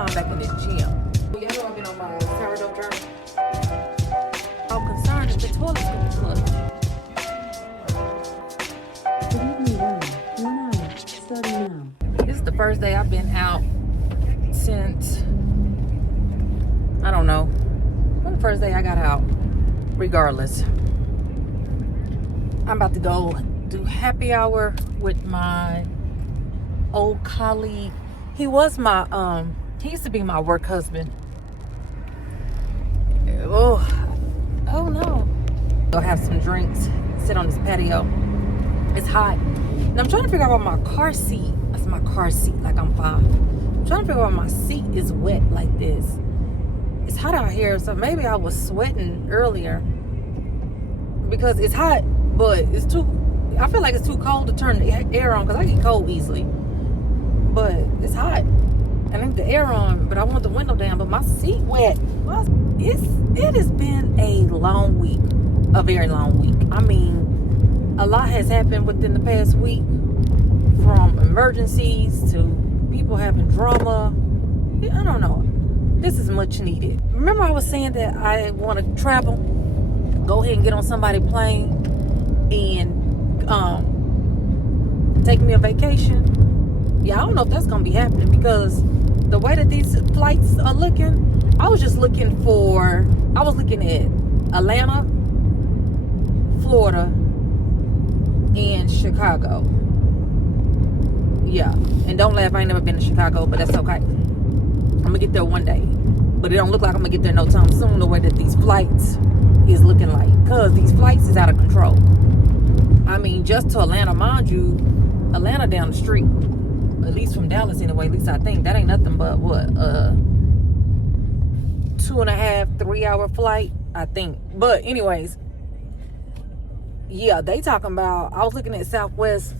behind back in this gym. Y'all know I've been on my sourdough journey. I'm concerned that the toilet's gonna be flushed. Good evening, room. 1 hour, starting now. This is the first day I've been out since, I don't know, when the first day I got out. Regardless, I'm about to go do happy hour with my old colleague. He was my he used to be my work husband. Oh no. Go have some drinks, sit on this patio. It's hot. And I'm trying to figure out why my car seat, that's my car seat, like I'm 5. I'm trying to figure out why my seat is wet like this. It's hot out here, so maybe I was sweating earlier because it's hot, but it's too, I feel like it's too cold to turn the air on because I get cold easily. But it's hot. I need the air on, but I want the window down, but my seat wet. It has been a long week, a very long week. I mean, a lot has happened within the past week, from emergencies to people having drama. I don't know. This is much needed. Remember I was saying that I want to travel? Go ahead and get on somebody's plane and take me a vacation. Yeah, I don't know if that's going to be happening because the way that these flights are looking, I was looking at Atlanta, Florida, and Chicago. Yeah, and don't laugh, I ain't never been to Chicago, but that's okay. I'm gonna get there one day, but it don't look like I'm gonna get there no time soon, the way that these flights is looking like, because these flights is out of control. I mean, just to Atlanta, mind you, Atlanta down the street, at least from Dallas anyway, at least I think that ain't nothing but what, 2.5, 3 hour flight, I think. But anyways, yeah, they talking about, I was looking at Southwest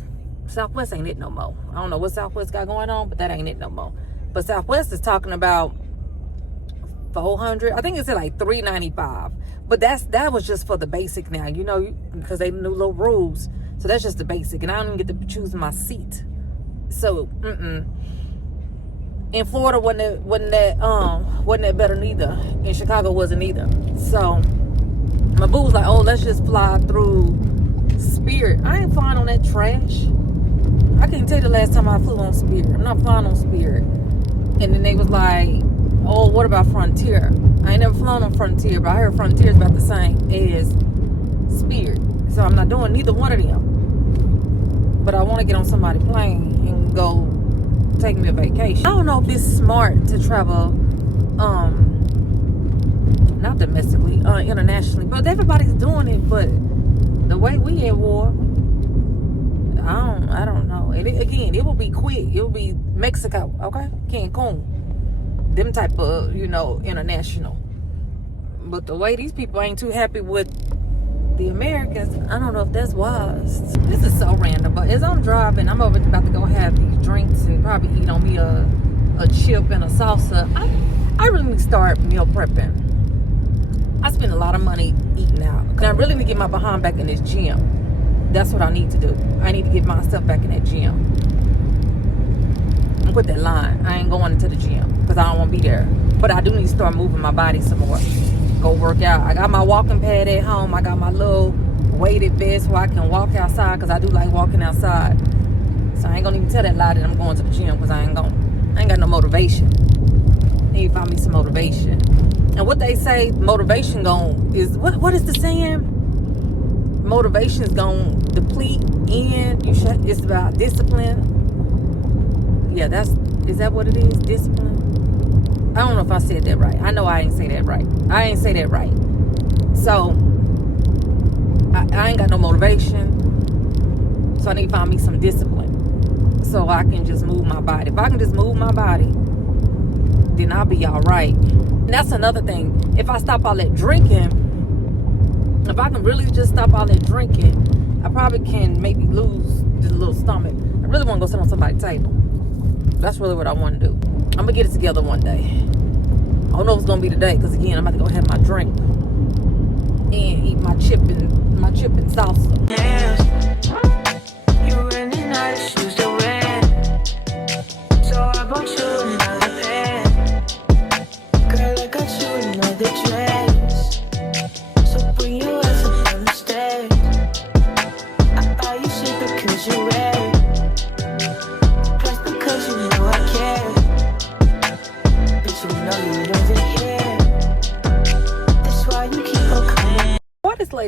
ain't it no more. I don't know what Southwest got going on, but that ain't it no more. But Southwest is talking about 400. I think it's at like 395. But that was just for the basic now, you know, because they new little rules. So that's just the basic, and I don't even get to choose my seat. So, in Florida wasn't that better neither. In Chicago wasn't either. So my boo was like, "Oh, let's just fly through Spirit." I ain't flying on that trash. I can't tell you the last time I flew on Spirit. I'm not flying on Spirit. And then they was like, "Oh, what about Frontier?" I ain't never flown on Frontier, but I heard Frontier is about the same as Spirit. So I'm not doing neither one of them. But I want to get on somebody's plane and go take me a vacation. I don't know if it's smart to travel, not domestically, internationally. But everybody's doing it. But the way we at war, I don't know. It will be quick. It will be Mexico, okay? Cancun. Them type of, international. But the way these people ain't too happy with the Americans, I don't know if that's wise. This is so random, but as I'm driving, I'm about to go have these drinks and probably eat on me a chip and a salsa. I really need to start meal prepping. I spend a lot of money eating out. And I really need to get my behind back in this gym. That's what I need to do. I need to get myself back in that gym. And put that line. I ain't going to the gym because I don't want to be there. But I do need to start moving my body some more. Go work out. I got my walking pad at home. I got my little weighted vest where I can walk outside because I do like walking outside. So I ain't gonna even tell that lie that I'm going to the gym because I ain't got no motivation. Need to find me some motivation. And what they say motivation is what is the saying? Motivation is gonna deplete and it's about discipline. Yeah, is that what it is? Discipline? I don't know if I said that right. I know I ain't say that right. So, I ain't got no motivation. So I need to find me some discipline. So I can just move my body. If I can just move my body, then I'll be all right. And that's another thing. If I stop all that drinking, if I can really just stop all that drinking, I probably can maybe lose this little stomach. I really want to go sit on somebody's table. That's really what I want to do. I'm going to get it together one day. I don't know if it's going to be today because, again, I'm about to go have my drink and eat my chip and salsa. Yes, you're running out of shoes to wear, so I bought you another pair.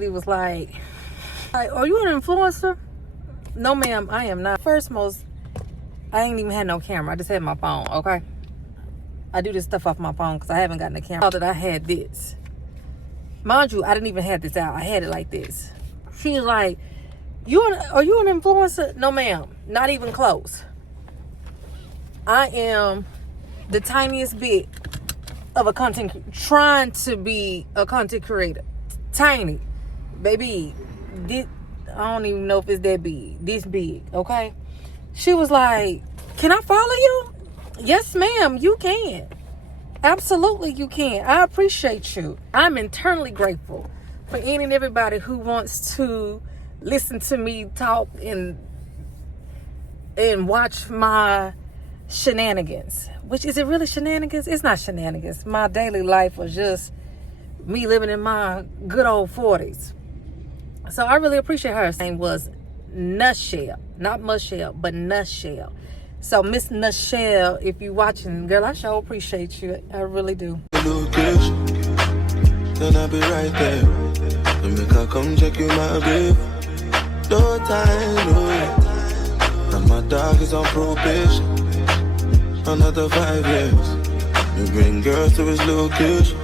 lady was like, are you an influencer? No, ma'am, I am not. First most, I ain't even had no camera. I just had my phone, okay? I do this stuff off my phone because I haven't gotten a camera. I thought that I had this. Mind you, I didn't even have this out. I had it like this. She was like, are you an influencer? No, ma'am. Not even close. I am the tiniest bit of a trying to be a content creator. Tiny. Baby, I don't even know if it's that big. This big, okay? She was like, can I follow you? Yes, ma'am, you can. Absolutely, you can. I appreciate you. I'm internally grateful for any and everybody who wants to listen to me talk and watch my shenanigans. Which, is it really shenanigans? It's not shenanigans. My daily life was just me living in my good old 40s. So I really appreciate her. Her name was Nutshell. Not Michelle, but Nutshell. So, Miss Nutshell, if you watching, girl, I sure appreciate you. I really do. Location, then I'll be right there. And make her come check you, my babe. No time, no. And my dog is on probation. Another 5 years. You bring girls to his location.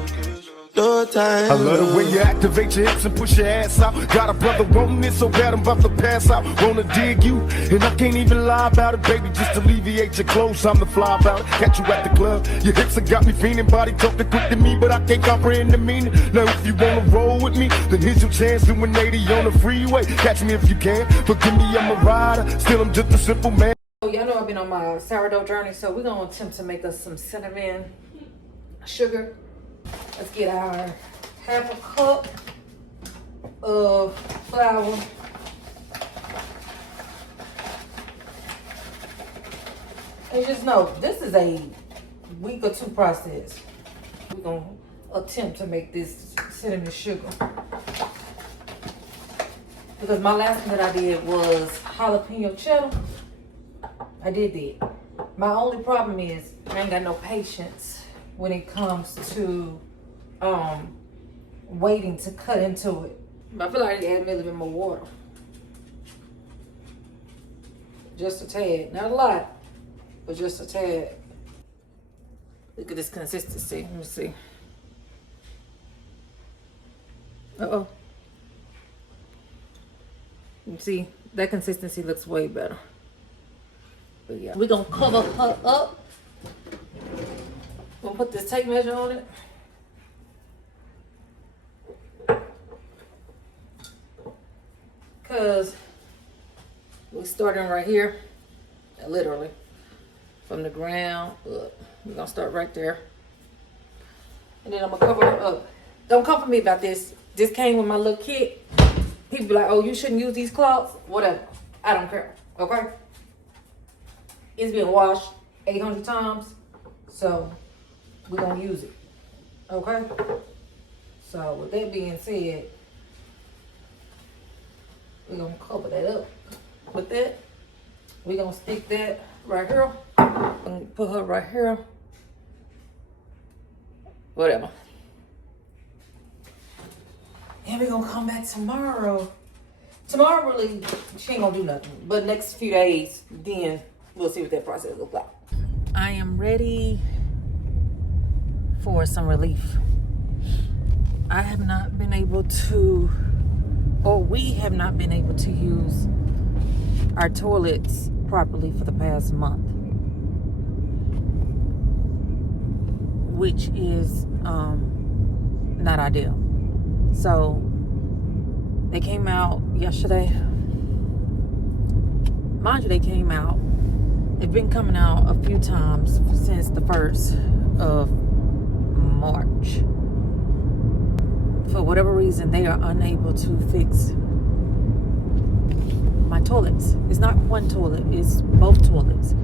No time. I love the way you activate your hips and push your ass out. Got a brother wanting it so bad I'm about to pass out. Wanna dig you, and I can't even lie about it, baby. Just alleviate your clothes, I'm the fly about it. Catch you at the club, your hips have got me feeling. Body talking quick to me, but I can't comprehend the meaning. Now if you wanna roll with me, then here's your chance to 180 on the freeway. Catch me if you can, forgive me, I'm a rider. Still I'm just a simple man. Y'all know I've been on my sourdough journey, so we're gonna attempt to make us some cinnamon sugar. Let's get our half a cup of flour. And just know, this is a week or two process. We're gonna attempt to make this cinnamon sugar. Because my last one that I did was jalapeno cheddar. I did that. My only problem is I ain't got no patience when it comes to waiting to cut into it. I feel like I add a little bit more water. Just a tad. Not a lot, but just a tad. Look at this consistency. Let me see. Uh-oh. You see, that consistency looks way better. But yeah, we're gonna cover her up. Gonna put this tape measure on it. Cause we're starting right here, literally from the ground up. We're gonna start right there, and then I'm gonna cover her up. Don't come for me about this. This came with my little kit. People be like, "Oh, you shouldn't use these cloths." Whatever. I don't care. Okay. It's been washed 800 times, so we're gonna use it. Okay. So with that being said, we're gonna cover that up with that. We're gonna stick that right here. And put her right here. Whatever. And we're gonna come back tomorrow. Tomorrow really, she ain't gonna do nothing. But next few days, then we'll see what that process looks like. I am ready for some relief. I have not been able to, or we have not been able to use our toilets properly for the past month, which is not ideal. So they came out yesterday. Mind you, they came out. They've been coming out a few times since the 1st of March. For whatever reason, they are unable to fix my toilets. It's not one toilet, it's both toilets.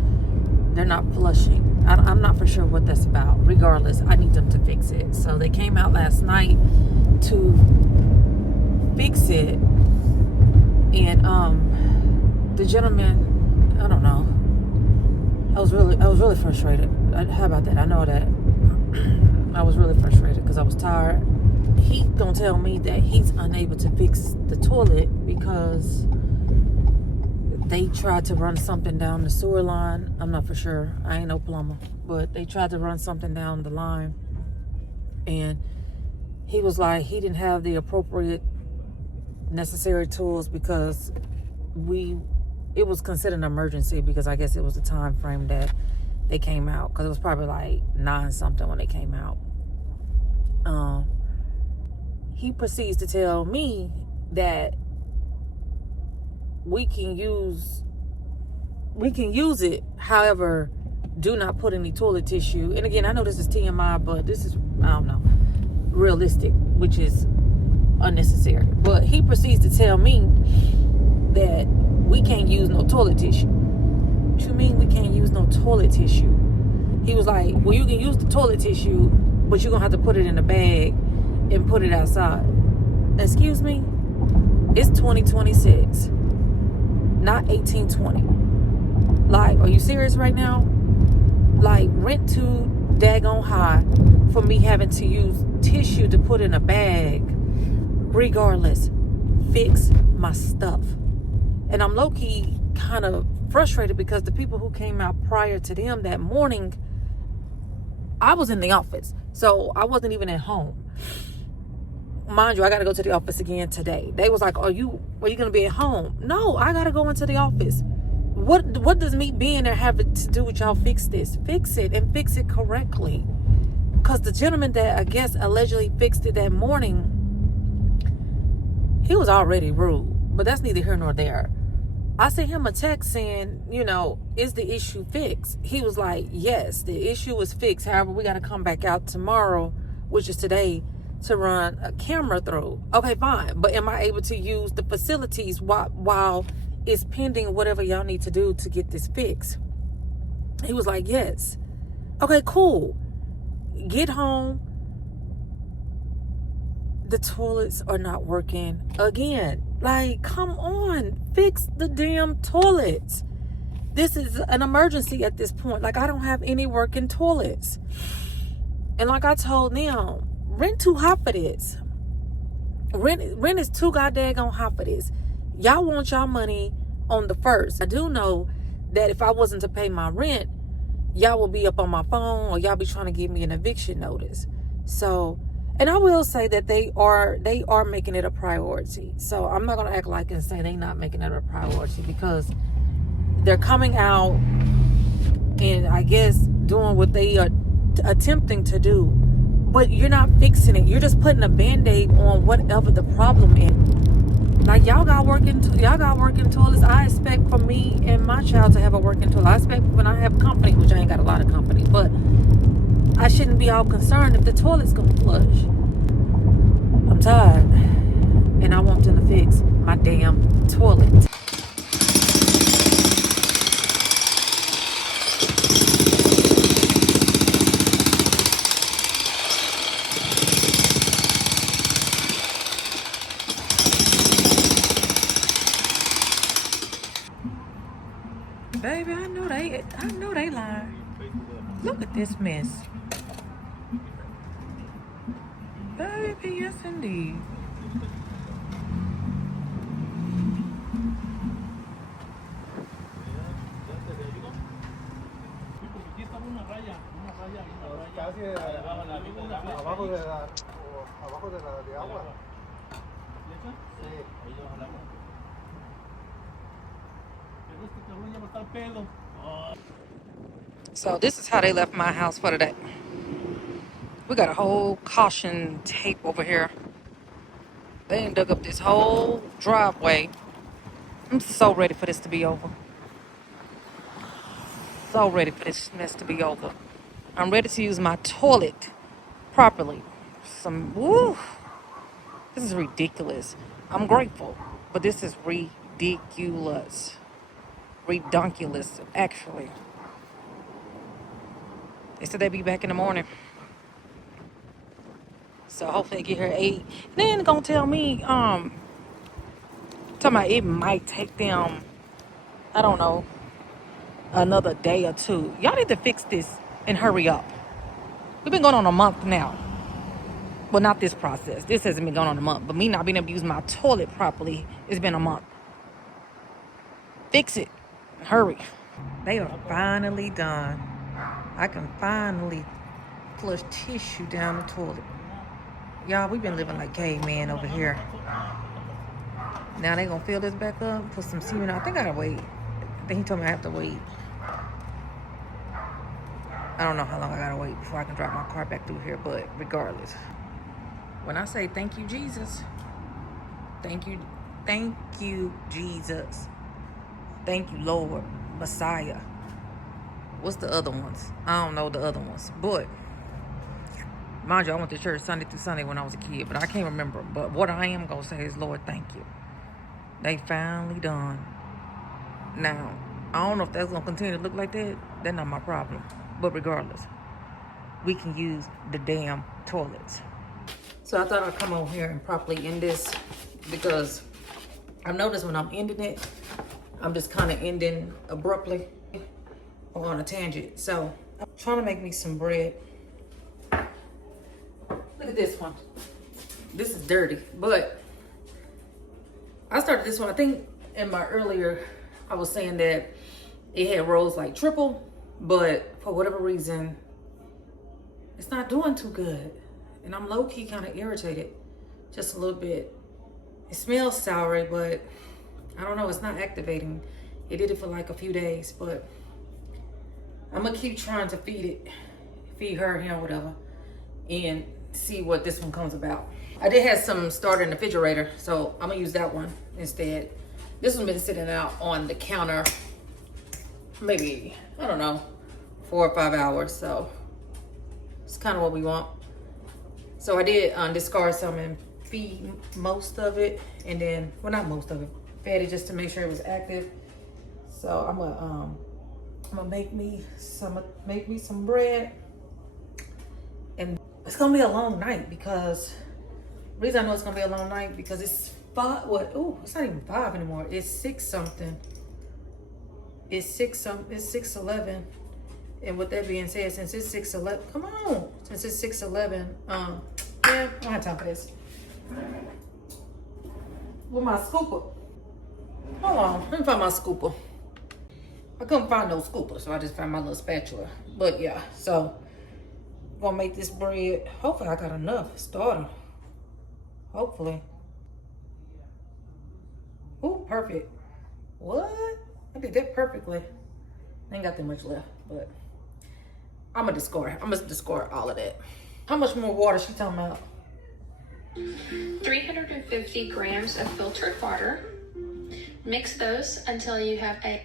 They're not flushing. I'm not for sure what that's about. Regardless, I need them to fix it. So they came out last night to fix it. And the gentleman, I don't know. I was really frustrated. How about that? I know that. I was really frustrated because I was tired he gonna tell me that he's unable to fix the toilet because they tried to run something down the sewer line. I'm not for sure. I ain't no plumber. But they tried to run something down the line. And he was like, he didn't have the appropriate necessary tools because it was considered an emergency because I guess it was the time frame that they came out. Because it was probably like 9 something when they came out. He proceeds to tell me that we can use it, however, do not put any toilet tissue. And again, I know this is TMI, but this is, I don't know, realistic, which is unnecessary. But he proceeds to tell me that we can't use no toilet tissue. What you mean we can't use no toilet tissue? He was like, well, you can use the toilet tissue, but you're gonna have to put it in a bag and put it outside. Excuse me? It's 2026, not 1820. Like, are you serious right now? Like, rent too daggone high for me having to use tissue to put in a bag. Regardless, fix my stuff. And I'm low-key kind of frustrated because the people who came out prior to them that morning, I was in the office, so I wasn't even at home. Mind you, I got to go to the office again today. They was like, are you going to be at home? No, I got to go into the office. What does me being there have to do with y'all fix this? Fix it and fix it correctly. Because the gentleman that I guess allegedly fixed it that morning, he was already rude. But that's neither here nor there. I sent him a text saying, is the issue fixed? He was like, yes, the issue is fixed. However, we got to come back out tomorrow, which is today, to run a camera through. Okay, fine. But am I able to use the facilities while it's pending whatever y'all need to do to get this fixed? He was like, yes. Okay, cool. Get home. The toilets are not working again. Like, come on. Fix the damn toilets. This is an emergency at this point. Like, I don't have any working toilets. And like I told them, rent too high for this. Rent is too goddamn high for this. Y'all want y'all money on the first. I do know that if I wasn't to pay my rent, y'all will be up on my phone or y'all be trying to give me an eviction notice. So, and I will say that they are making it a priority. So I'm not going to act like and say they're not making it a priority because they're coming out and I guess doing what they are attempting to do. But you're not fixing it. You're just putting a Band-Aid on whatever the problem is. Like, y'all got working toilets. I expect for me and my child to have a working toilet. I expect when I have company, which I ain't got a lot of company, but I shouldn't be all concerned if the toilet's gonna flush. I'm tired. And I want them to fix my damn toilet. Baby, I know they lying. Look at this mess. Baby, yes indeed. So this is how they left my house for today. We got a whole caution tape over here. They done dug up this whole driveway. I'm so ready for this to be over. So ready for this mess to be over. I'm ready to use my toilet properly. This is ridiculous. I'm grateful, but this is ridiculous. Redonkulous, actually. They said they'd be back in the morning. So hopefully they get here at 8. Then they're gonna tell me, talking about it might take them, I don't know, another day or two. Y'all need to fix this and hurry up. We've been going on a month now. Well, not this process. This hasn't been going on a month. But me not being able to use my toilet properly, it's been a month. Fix it. Hurry. They are finally done. I can finally flush tissue down the toilet. Y'all, we've been living like cavemen over here. Now they gonna fill this back up, put some semen on. I think I gotta wait. I think he told me I have to wait. I don't know how long I gotta wait before I can drive my car back through here, but regardless. When I say thank you, Jesus, thank you, Jesus. Thank you, Lord, Messiah. What's the other ones? I don't know the other ones, but mind you, I went to church Sunday through Sunday when I was a kid, but I can't remember. But what I am gonna say is, Lord, thank you. They finally done. Now, I don't know if that's gonna continue to look like that. That's not my problem. But regardless, we can use the damn toilets. So I thought I'd come over here and properly end this because I've noticed when I'm ending it, I'm just kind of ending abruptly or on a tangent. So I'm trying to make me some bread. Look at this one. This is dirty, but I started this one. I think in my earlier, I was saying that it had rose like triple, but for whatever reason, it's not doing too good. And I'm low-key kind of irritated, just a little bit. It smells soury, but I don't know, it's not activating. It did it for like a few days, but I'm gonna keep trying to feed her, him, whatever, and see what this one comes about. I did have some starter in the refrigerator, so I'm gonna use that one instead. This one's been sitting out on the counter maybe, I don't know, 4 or 5 hours, so it's kind of what we want. So I did discard some and feed most of it, and then, well, not most of it, fed it just to make sure it was active. So I'm gonna make me some bread, and it's gonna be a long night because the reason I know it's gonna be a long night because it's 5. What? Oh, it's not even 5 anymore. It's 6 something. It's 6:11. And with that being said, since it's 6:11, come on. Since it's 6:11, yeah, I don't have time for this. With my scooper. Hold on, let me find my scooper. I couldn't find no scooper, so I just found my little spatula. But yeah, so I'm gonna make this bread. Hopefully I got enough starter. Hopefully. Ooh, perfect. What? I did that perfectly. Ain't got that much left, but I'm gonna discard all of that. How much more water she talking about? 350 grams of filtered water. Mix those until you have a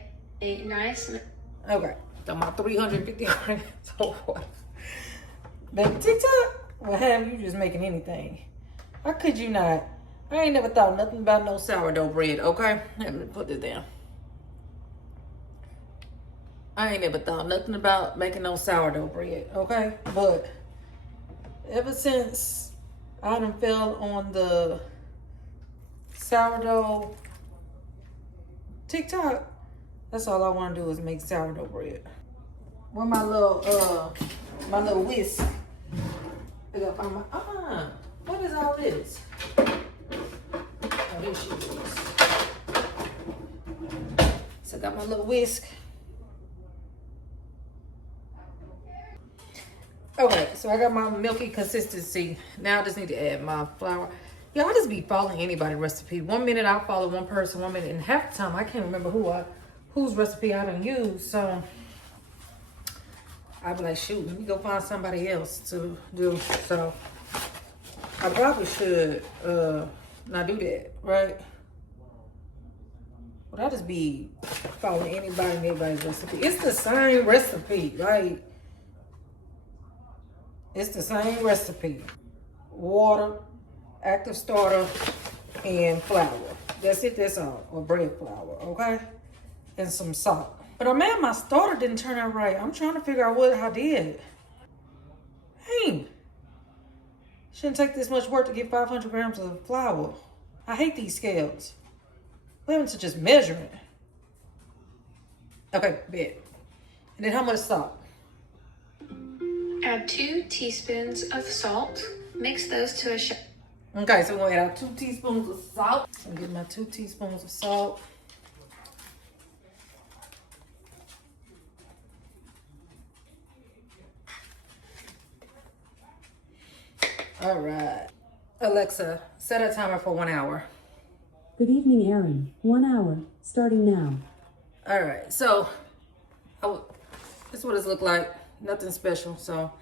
nice... Okay, so my 350 grams of water. Then TikTok will have you just making anything. How could you not? I ain't never thought nothing about no sourdough bread, okay? Let me put this down. I ain't never thought nothing about making no sourdough bread, okay? But ever since I done fell on the sourdough TikTok, that's all I want to do is make sourdough bread. With my little whisk. I gotta find my, what is all this? Oh, this shit is. So I got my little whisk. Okay, so I got my milky consistency. Now I just need to add my flour. Yeah, I just be following anybody's recipe. 1 minute I'll follow one person, 1 minute, and half the time I can't remember whose recipe I done used. So I'd be like, shoot, let me go find somebody else to do. So I probably should not do that, right? But I just be following anybody and everybody's recipe. It's the same recipe, right? It's the same recipe. Water, active starter, and flour. That's it, that's all. Or bread flour, okay? And some salt. But I'm mad my starter didn't turn out right. I'm trying to figure out what I did. Dang. Shouldn't take this much work to get 500 grams of flour. I hate these scales. What happened to just measuring? Okay, bet. And then how much salt? Add 2 teaspoons of salt. Mix those to a Okay, so we're gonna add 2 teaspoons of salt. I'm getting my 2 teaspoons of salt. All right. Alexa, set a timer for 1 hour. Good evening, Aaron. 1 hour, starting now. All right, so this is what it's look like. Nothing special. So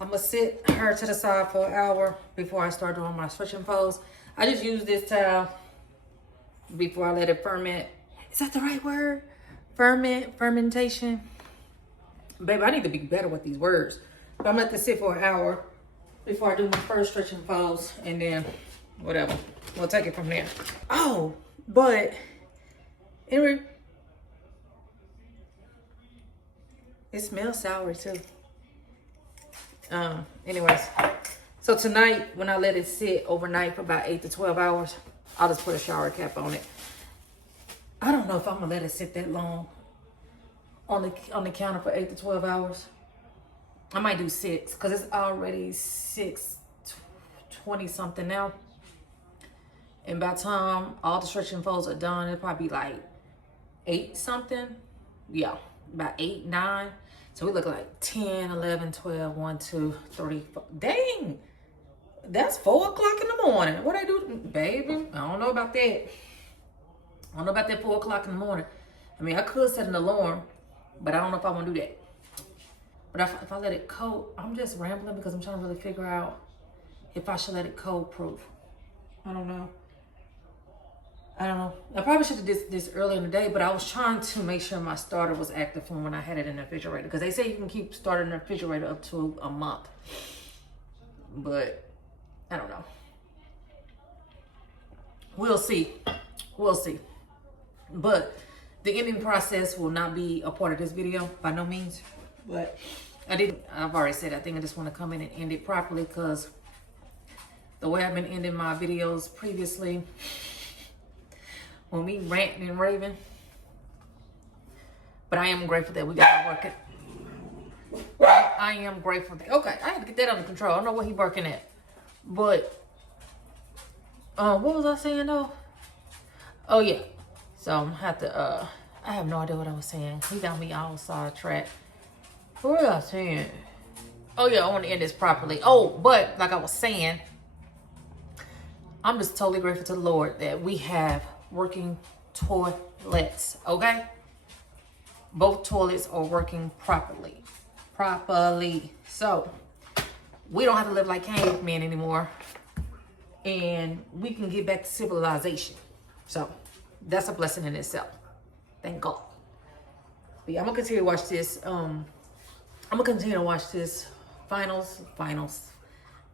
I'm gonna sit her to the side for an hour before I start doing my stretch and folds. I just use this towel before I let it ferment. Is that the right word? Fermentation. Baby, I need to be better with these words. But I'm gonna let this sit for an hour before I do my first stretch and folds, and then whatever. We'll take it from there. Oh, but anyway, it smells sour too. Anyways, so tonight when I let it sit overnight for about 8 to 12 hours, I'll just put a shower cap on it. I don't know if I'm gonna let it sit that long on the counter for 8 to 12 hours. I might do 6 because it's already 6:20 something now. And by the time all the stretch and folds are done, it'll probably be like 8 something. Yeah, about 8, 9. So we look like 10, 11, 12, 1, 2, 3, 4. Dang, that's 4 o'clock in the morning. What I do, baby? I don't know about that. I don't know about that 4 o'clock in the morning. I mean, I could set an alarm, but I don't know if I want to do that. But if I let it coat, I'm just rambling because I'm trying to really figure out if I should let it cold proof. I don't know. I probably should have did this earlier in the day, but I was trying to make sure my starter was active from when I had it in the refrigerator. Because they say you can keep starter in the refrigerator up to a month. But I don't know. We'll see. We'll see. But the ending process will not be a part of this video by no means. But I've already said, I think I just want to come in and end it properly because the way I've been ending my videos previously, when we ranting and raving. But I am grateful that we got to work it. I am grateful that, okay, I had to get that under control. I don't know what he working at. But, what was I saying though? Oh yeah. So I'm gonna have to, I have no idea what I was saying. He got me all sidetracked. What was I saying? Oh yeah, I want to end this properly. Oh, but like I was saying, I'm just totally grateful to the Lord that we have working toilets, okay? Both toilets are working properly. So we don't have to live like cavemen anymore, and we can get back to civilization. So that's a blessing in itself. Thank God. But yeah, I'm gonna continue to watch this. I'm gonna continue to watch this finals.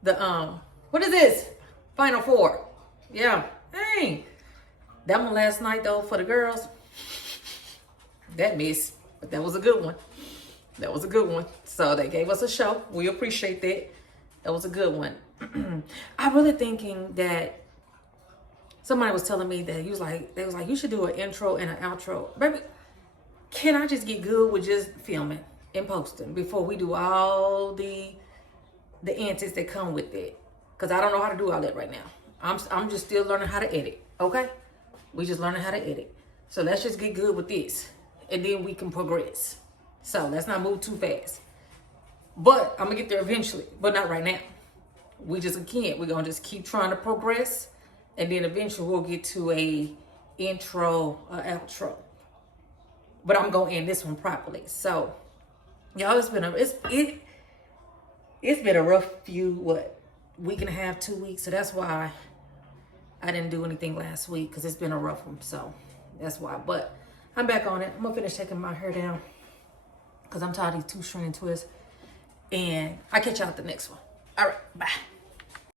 The what is this? Final Four. Yeah. Dang. That one last night though for the girls. That missed, but that was a good one. That was a good one. So they gave us a show. We appreciate that. That was a good one. I'm really thinking that somebody was telling me that they was like, you should do an intro and an outro. Baby, can I just get good with just filming and posting before we do all the antics that come with it? Because I don't know how to do all that right now. I'm just still learning how to edit, okay? We just learning how to edit. So let's just get good with this, and then we can progress. So let's not move too fast. But I'm gonna get there eventually, but not right now. We just can't. We're gonna just keep trying to progress, and then eventually we'll get to a intro, outro. But I'm gonna end this one properly. So, y'all, it's been a rough few week and a half, 2 weeks. So that's why I didn't do anything last week, because it's been a rough one. So that's why. But I'm back on it. I'm gonna finish taking my hair down because I'm tired of these 2 string twists. And I'll catch y'all at the next one. All right, bye.